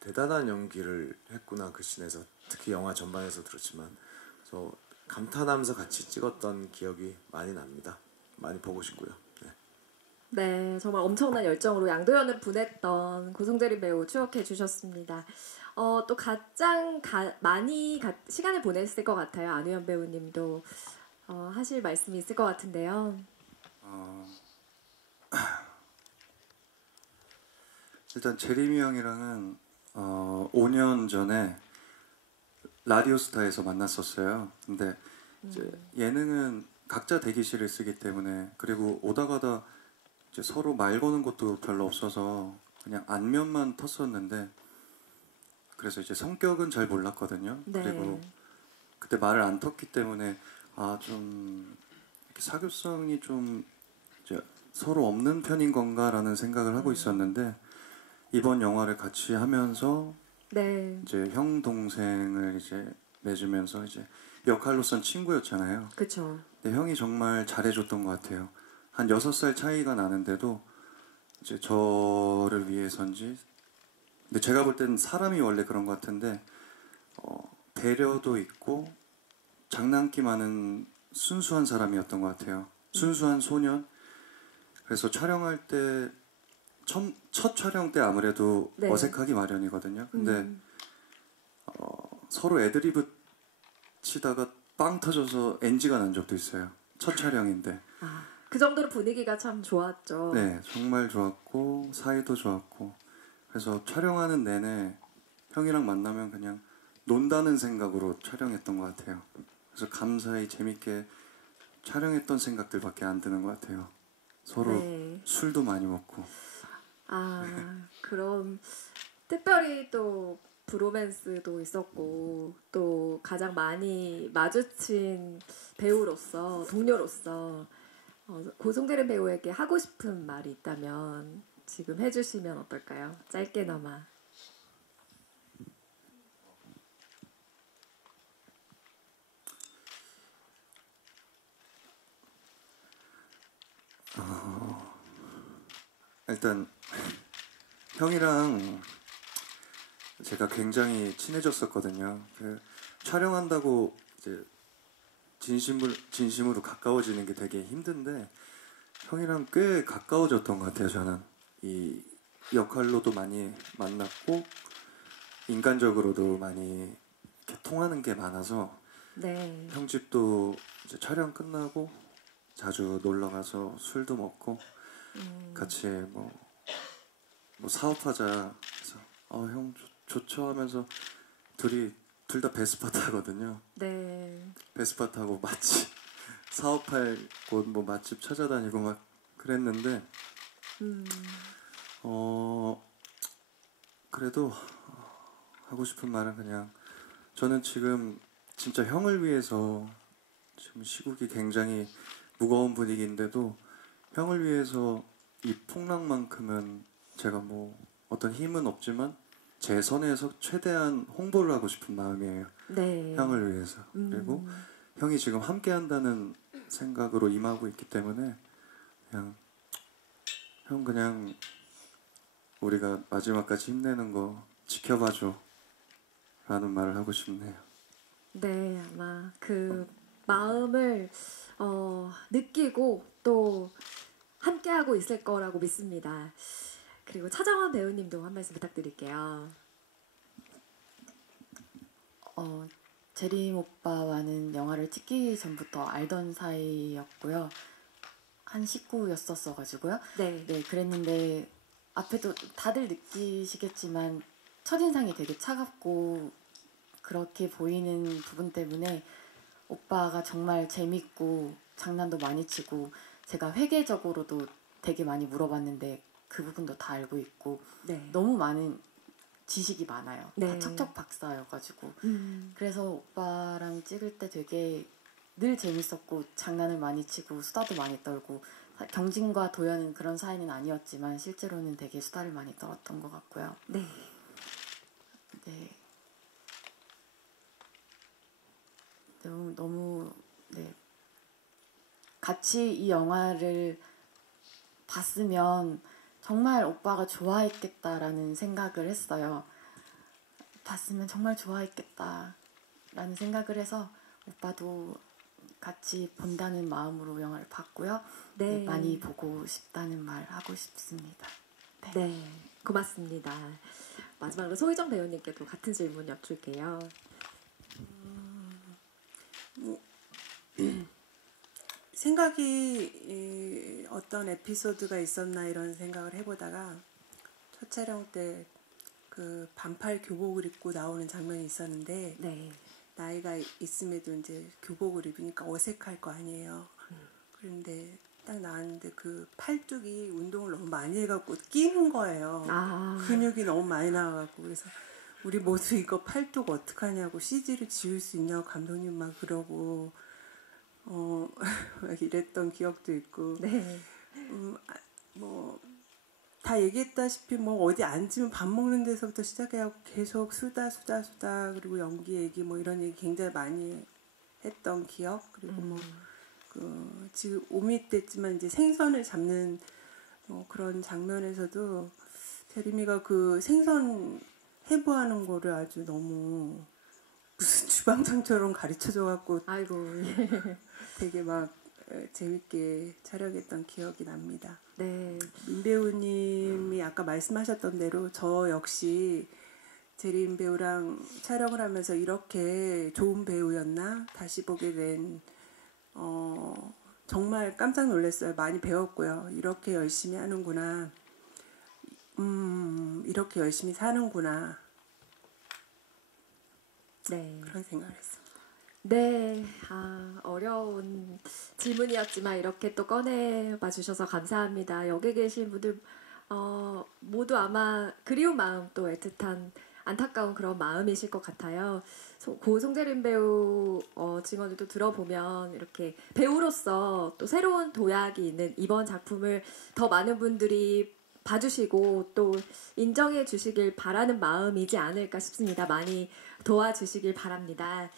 대단한 연기를 했구나. 그 씬에서 특히 영화 전반에서 그렇지만 그래서 감탄하면서 같이 찍었던 기억이 많이 납니다. 많이 보고 싶고요. 네, 정말 엄청난 열정으로 양도현을 보냈던 고송재림 배우 추억해 주셨습니다. 또 가장 많이 시간을 보냈을 것 같아요. 안우현 배우님도 하실 말씀이 있을 것 같은데요. 일단 제리미 형이랑은 5년 전에 라디오스타에서 만났었어요. 근데 이제 예능은 각자 대기실을 쓰기 때문에 그리고 오다 가다 이제 서로 말 거는 것도 별로 없어서 그냥 안면만 텄었는데 그래서 이제 성격은 잘 몰랐거든요. 네. 그리고 그때 말을 안 텄기 때문에 좀 사교성이 좀 이제 서로 없는 편인 건가라는 생각을 하고 있었는데 이번 영화를 같이 하면서 네. 이제 형 동생을 이제 맺으면서 이제 역할로선 친구였잖아요. 그렇죠. 근데 형이 정말 잘해줬던 것 같아요. 한 6살 차이가 나는데도 이제 저를 위해서인지 근데 제가 볼 때는 사람이 원래 그런 것 같은데 배려도 있고 장난기 많은 순수한 사람이었던 것 같아요. 순수한 소년. 그래서 촬영할 때 첫 촬영 때 아무래도 네. 어색하기 마련이거든요. 근데 서로 애드리브 치다가 빵 터져서 NG가 난 적도 있어요. 첫 촬영인데. 그 정도로 분위기가 참 좋았죠. 네, 정말 좋았고 사이도 좋았고 그래서 촬영하는 내내 형이랑 만나면 그냥 논다는 생각으로 촬영했던 것 같아요. 그래서 감사히 재밌게 촬영했던 생각들밖에 안 드는 것 같아요. 서로 네. 술도 많이 먹고. 그럼 특별히 또 브로맨스도 있었고 또 가장 많이 마주친 배우로서 동료로서 고송대림 배우에게 하고 싶은 말이 있다면 지금 해주시면 어떨까요? 짧게나마. 일단 형이랑 제가 굉장히 친해졌었거든요. 촬영한다고 이제 진심으로 가까워지는 게 되게 힘든데 형이랑 꽤 가까워졌던 것 같아요. 저는 이 역할로도 많이 만났고 인간적으로도 많이 이렇게 통하는 게 많아서 네. 형 집도 이제 촬영 끝나고 자주 놀러 가서 술도 먹고 같이 뭐 사업하자 해서 형 좋죠 하면서 둘 다 베스파 타거든요. 네. 베스파 타고 맛집 사업할 곳 뭐 맛집 찾아다니고 막 그랬는데 그래도 하고 싶은 말은 그냥 저는 지금 진짜 형을 위해서 지금 시국이 굉장히 무거운 분위기인데도 형을 위해서 이 폭락만큼은 제가 뭐 어떤 힘은 없지만 제 선에서 최대한 홍보를 하고 싶은 마음이에요. 네. 형을 위해서. 그리고 형이 지금 함께 한다는 생각으로 임하고 있기 때문에 그냥 우리가 마지막까지 힘내는 거 지켜봐줘 라는 말을 하고 싶네요. 네, 아마 그 마음을 느끼고 또 함께하고 있을 거라고 믿습니다. 그리고 차정원 배우님도 한 말씀 부탁드릴게요. 재림 오빠와는 영화를 찍기 전부터 알던 사이였고요. 한 식구였었어가지고요. 네. 네, 그랬는데 앞에도 다들 느끼시겠지만 첫인상이 되게 차갑고 그렇게 보이는 부분 때문에 오빠가 정말 재밌고 장난도 많이 치고 제가 회계적으로도 되게 많이 물어봤는데 그 부분도 다 알고 있고 네. 너무 많은 지식이 많아요. 네. 다 척척 박사여가지고 그래서 오빠랑 찍을 때 되게 늘 재밌었고 장난을 많이 치고 수다도 많이 떨고 경진과 도연은 그런 사이는 아니었지만 실제로는 되게 수다를 많이 떨었던 것 같고요. 네. 네. 너무 네. 같이 이 영화를 봤으면 정말 오빠가 좋아했겠다라는 생각을 했어요. 봤으면 정말 좋아했겠다라는 생각을 해서 오빠도 같이 본다는 마음으로 영화를 봤고요. 네. 네, 많이 보고 싶다는 말 하고 싶습니다. 네. 네, 고맙습니다. 마지막으로 소희정 배우님께도 같은 질문 여쭐게요. 생각이 어떤 에피소드가 있었나 이런 생각을 해보다가 첫 촬영 때 그 반팔 교복을 입고 나오는 장면이 있었는데 네. 나이가 있음에도 이제 교복을 입으니까 어색할 거 아니에요. 그런데 딱 나왔는데 그 팔뚝이 운동을 너무 많이 해갖고 끼는 거예요. 근육이 너무 많이 나와갖고 그래서 우리 모두 이거 팔뚝 어떡하냐고 CG를 지울 수 있냐고 감독님 막 그러고 막 이랬던 기억도 있고 네. 뭐 다 얘기했다시피 뭐 어디 앉으면 밥 먹는 데서부터 시작해갖고 계속 수다 그리고 연기 얘기 뭐 이런 얘기 굉장히 많이 했던 기억 그리고 뭐 그 지금 5미 때지만 이제 생선을 잡는 그런 장면에서도 대림이가 그 생선 해부하는 거를 아주 너무 무슨 주방장처럼 가르쳐줘갖고 아이고 되게 막 재밌게 촬영했던 기억이 납니다. 네. 민 배우님이 아까 말씀하셨던 대로 저 역시 재림 배우랑 촬영을 하면서 이렇게 좋은 배우였나 다시 보게 된 정말 깜짝 놀랐어요. 많이 배웠고요. 이렇게 열심히 하는구나. 이렇게 열심히 사는구나. 네. 그런 생각을 했습니다. 네, 어려운 질문이었지만 이렇게 또 꺼내봐 주셔서 감사합니다. 여기 계신 분들 모두 아마 그리운 마음 또 애틋한 안타까운 그런 마음이실 것 같아요. 고 송재림 배우 증언을 또 들어보면 이렇게 배우로서 또 새로운 도약이 있는 이번 작품을 더 많은 분들이 봐주시고 또 인정해 주시길 바라는 마음이지 않을까 싶습니다. 많이 도와주시길 바랍니다.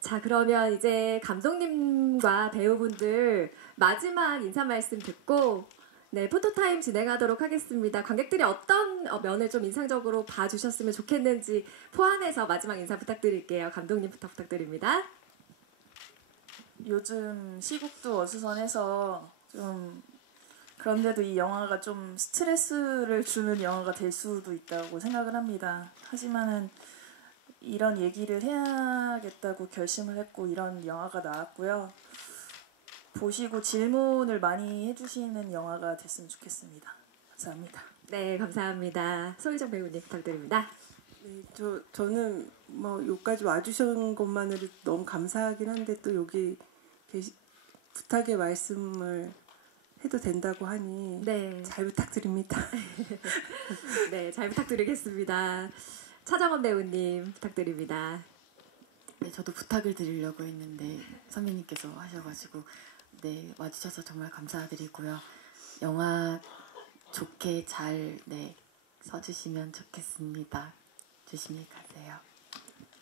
자, 그러면 이제 감독님과 배우분들 마지막 인사 말씀 듣고 네, 포토타임 진행하도록 하겠습니다. 관객들이 어떤 면을 좀 인상적으로 봐주셨으면 좋겠는지 포함해서 마지막 인사 부탁드릴게요. 감독님부터 부탁드립니다. 요즘 시국도 어수선해서 좀 그런데도 이 영화가 좀 스트레스를 주는 영화가 될 수도 있다고 생각을 합니다. 하지만은 이런 얘기를 해야겠다고 결심을 했고 이런 영화가 나왔고요. 보시고 질문을 많이 해주시는 영화가 됐으면 좋겠습니다. 감사합니다. 네, 감사합니다. 소희정 배우님 부탁드립니다. 네, 저는 뭐 여기까지 와주신 것만으로 너무 감사하긴 한데 또 여기 부탁의 말씀을 해도 된다고 하니 네. 잘 부탁드립니다. 네, 잘 부탁드리겠습니다. 차정원 배우님 부탁드립니다. 네, 저도 부탁을 드리려고 했는데 선배님께서 하셔가지고 네, 와주셔서 정말 감사드리고요. 영화 좋게 잘 써주시면 좋겠습니다. 조심히 가세요.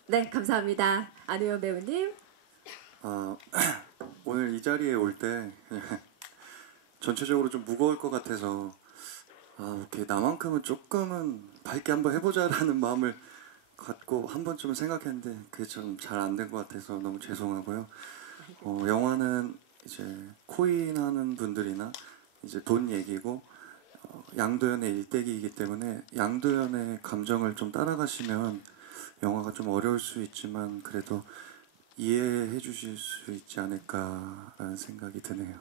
네, 감사합니다. 안우현 배우님. 오늘 이 자리에 올 때 전체적으로 좀 무거울 것 같아서 오케이, 나만큼은 조금은 밝게 한번 해보자라는 마음을 갖고 한 번쯤은 생각했는데 그게 좀 잘 안 된 것 같아서 너무 죄송하고요. 영화는 이제 코인하는 분들이나 이제 돈 얘기고 양도연의 일대기이기 때문에 양도연의 감정을 좀 따라가시면 영화가 좀 어려울 수 있지만 그래도 이해해 주실 수 있지 않을까라는 생각이 드네요.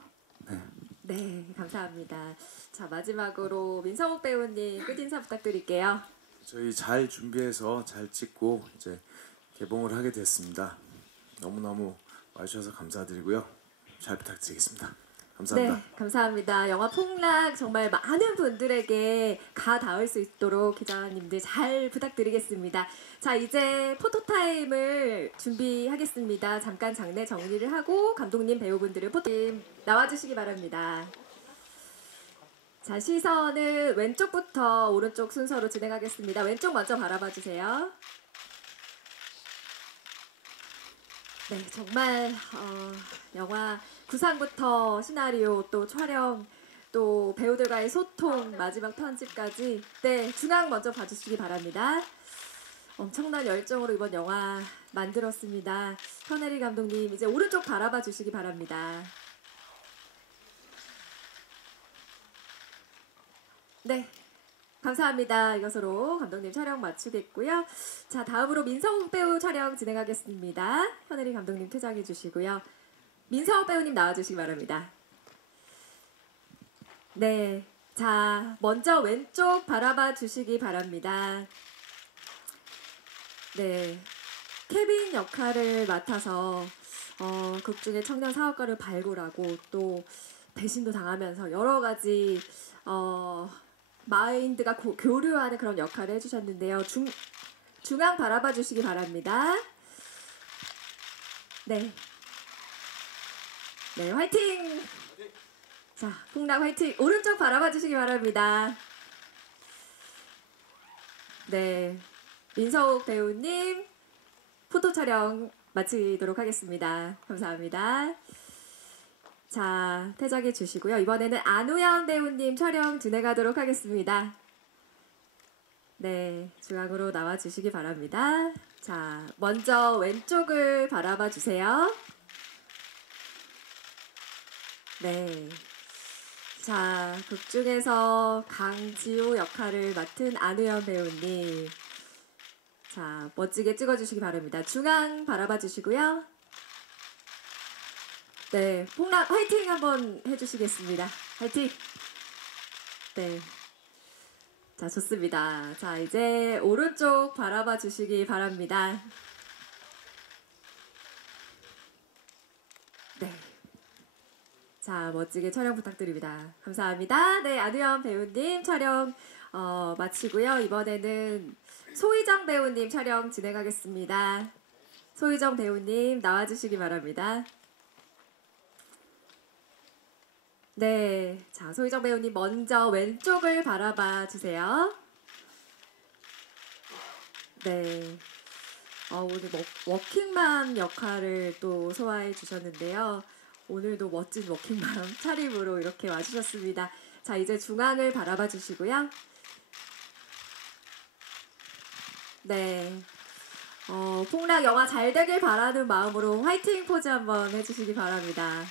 네. 네, 감사합니다. 자, 마지막으로 민성욱 배우님 끝인사 부탁드릴게요. 저희 잘 준비해서 잘 찍고 이제 개봉을 하게 됐습니다. 너무너무 와주셔서 감사드리고요. 잘 부탁드리겠습니다. 감사합니다. 네, 감사합니다. 영화 폭락 정말 많은 분들에게 가 닿을 수 있도록 기자님들 잘 부탁드리겠습니다. 자, 이제 포토타임을 준비하겠습니다. 잠깐 장내 정리를 하고 감독님, 배우분들은 포토타임 나와주시기 바랍니다. 자, 시선은 왼쪽부터 오른쪽 순서로 진행하겠습니다. 왼쪽 먼저 바라봐 주세요. 네, 정말 영화 구상부터 시나리오 또 촬영 또 배우들과의 소통 마지막 편집까지 네, 중앙 먼저 봐주시기 바랍니다. 엄청난 열정으로 이번 영화 만들었습니다. 현혜리 감독님 이제 오른쪽 바라봐 주시기 바랍니다. 네, 감사합니다. 이것으로 감독님 촬영 마치겠고요. 자, 다음으로 민성욱 배우 촬영 진행하겠습니다. 현혜리 감독님 퇴장해 주시고요. 민성욱 배우님 나와주시기 바랍니다. 네, 자, 먼저 왼쪽 바라봐 주시기 바랍니다. 네, 케빈 역할을 맡아서 극중의 청년 사업가를 발굴하고 또 배신도 당하면서 여러 가지 마인드가 교류하는 그런 역할을 해주셨는데요. 중앙 바라봐 주시기 바랍니다. 네. 네, 화이팅! 자, 폭락 화이팅! 오른쪽 바라봐 주시기 바랍니다. 네. 민서욱 배우님, 포토 촬영 마치도록 하겠습니다. 감사합니다. 자, 퇴장해 주시고요. 이번에는 안우연 배우님 촬영 진행하도록 하겠습니다. 네, 중앙으로 나와 주시기 바랍니다. 자, 먼저 왼쪽을 바라봐 주세요. 네. 자, 극 중에서 강지호 역할을 맡은 안우연 배우님. 자, 멋지게 찍어주시기 바랍니다. 중앙 바라봐 주시고요. 네, 폭락 화이팅 한번 해주시겠습니다. 화이팅! 네. 자, 좋습니다. 자, 이제 오른쪽 바라봐 주시기 바랍니다. 네. 자, 멋지게 촬영 부탁드립니다. 감사합니다. 네, 안우연 배우님 촬영 마치고요. 이번에는 소희정 배우님 촬영 진행하겠습니다. 소희정 배우님 나와주시기 바랍니다. 네, 자, 소희정 배우님 먼저 왼쪽을 바라봐 주세요. 네, 오늘 워킹맘 역할을 또 소화해 주셨는데요. 오늘도 멋진 워킹맘 차림으로 이렇게 와주셨습니다. 자, 이제 중앙을 바라봐 주시고요. 네, 폭락 영화 잘 되길 바라는 마음으로 화이팅 포즈 한번 해주시기 바랍니다.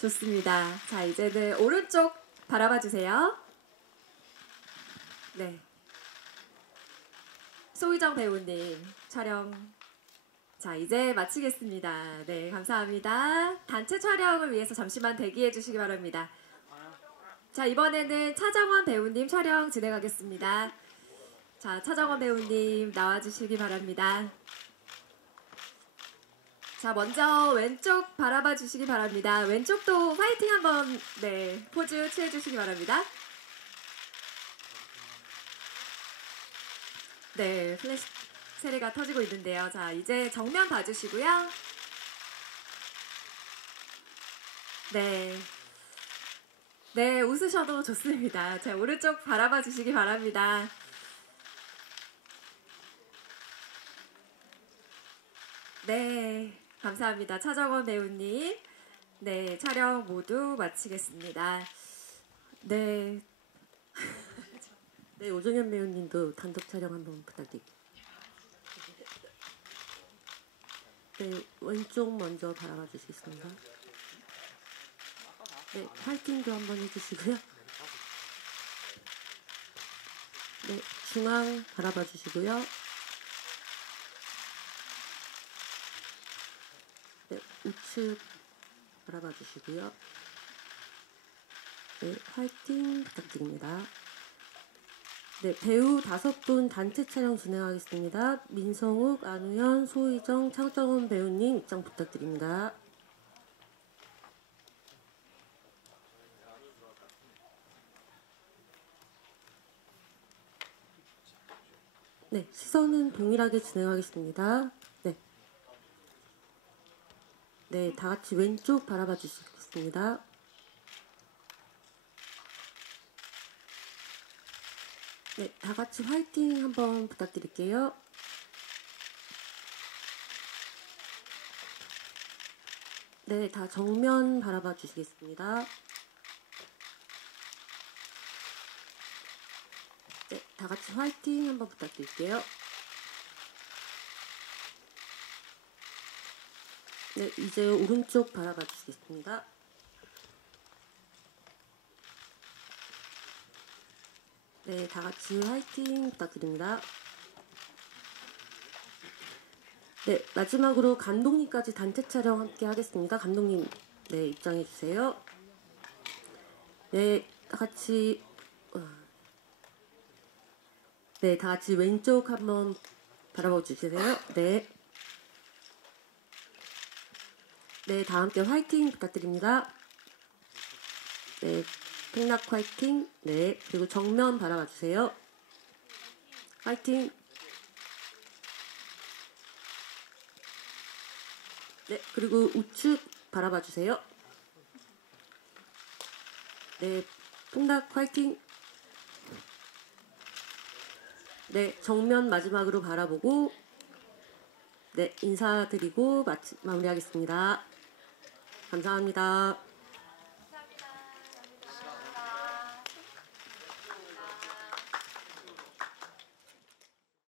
좋습니다. 자, 이제는 오른쪽 바라봐 주세요. 네. 소희정 배우님 촬영. 자, 이제 마치겠습니다. 네, 감사합니다. 단체 촬영을 위해서 잠시만 대기해 주시기 바랍니다. 자, 이번에는 차정원 배우님 촬영 진행하겠습니다. 자, 차정원 배우님 나와주시기 바랍니다. 자, 먼저 왼쪽 바라봐 주시기 바랍니다. 왼쪽도 파이팅 한번 네, 포즈 취해 주시기 바랍니다. 네, 플래시 세례가 터지고 있는데요. 자, 이제 정면 봐주시고요. 네. 네, 웃으셔도 좋습니다. 자, 오른쪽 바라봐 주시기 바랍니다. 네, 감사합니다. 차정원 배우님. 네, 촬영 모두 마치겠습니다. 네. 네, 오정현 배우님도 단독 촬영 한번 부탁드릴게요. 네, 왼쪽 먼저 바라봐 주시겠습니다. 네, 화이팅도 한번 해주시고요. 네, 중앙 바라봐 주시고요. 네, 우측 바라봐 주시고요. 네, 화이팅 부탁드립니다. 네, 배우 5분 단체 촬영 진행하겠습니다. 민성욱, 안우연, 소희정, 차정원 배우님 입장 부탁드립니다. 네, 시선은 동일하게 진행하겠습니다. 네. 네, 다 같이 왼쪽 바라봐 주시겠습니다. 네, 다 같이 화이팅 한번 부탁드릴게요. 네, 다 정면 바라봐 주시겠습니다. 네, 다 같이 화이팅 한번 부탁드릴게요. 네, 이제 오른쪽 바라봐 주시겠습니다. 네, 다 같이 화이팅 부탁드립니다. 네, 마지막으로 감독님까지 단체 촬영 함께 하겠습니다. 감독님, 네, 입장해 주세요. 네, 다 같이 네, 다 같이 왼쪽 한번 바라봐 주세요. 네. 네, 다 함께 화이팅 부탁드립니다. 네, 폭락 화이팅. 네, 그리고 정면 바라봐 주세요. 화이팅. 네, 그리고 우측 바라봐 주세요. 네, 폭락 화이팅. 네, 정면 마지막으로 바라보고 네, 인사드리고 마무리하겠습니다. 감사합니다.